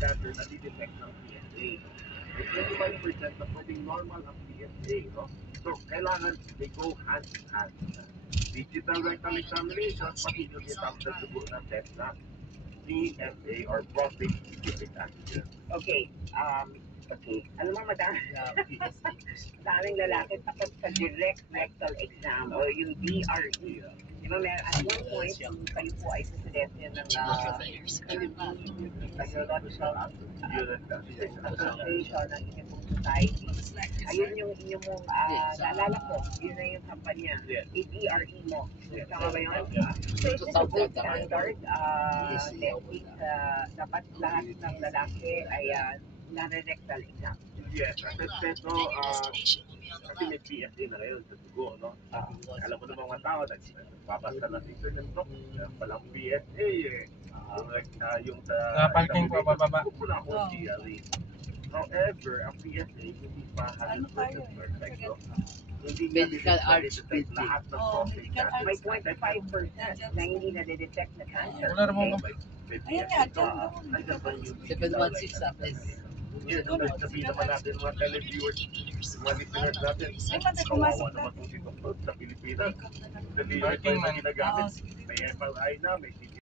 scatter na didetect ng PSA. May 25% na pwedeng normal ang PSA, no? So, kailangan they go hand in hand. Digital rectal examination, pati yung itapos dugo na test na PSA or prostate specific antigen. Okay, alam mo madami, daming lalaki takot sa direct rectal exam or yung DRE. Di ba, at one point, kayo po ay susudetin ng Philippine Radiological Association ng inyong pong society. Ayun yung inyong mong, naalala ko, yun na yung kampanya, DRE mo. Tama ba yun? So, is this a gold standard? Dapat lahat ng lalaki ay nare-rectal exam. Yes, as I said, no, kasi may PSA na ngayon sa dugo, no? Alam mo ng mga tao, nagbabasa na dito ng doc, palang PSA eh. Yung sa... Parking po, bababa. Kung na ako DRE. However, ang PSA hindi pa 100% perfect, no? Hindi Medical arts detect lahat ng prostate cancer. May 25% na hindi na-detect na cancer. Wala namang Ayan nga, 716 tapos. Yes, sabihin naman natin mga televiewers, mga listeners natin, kawawa naman itong si Dr. sa Pilipinas. Dali yung mga ginagamit, may MRI na, may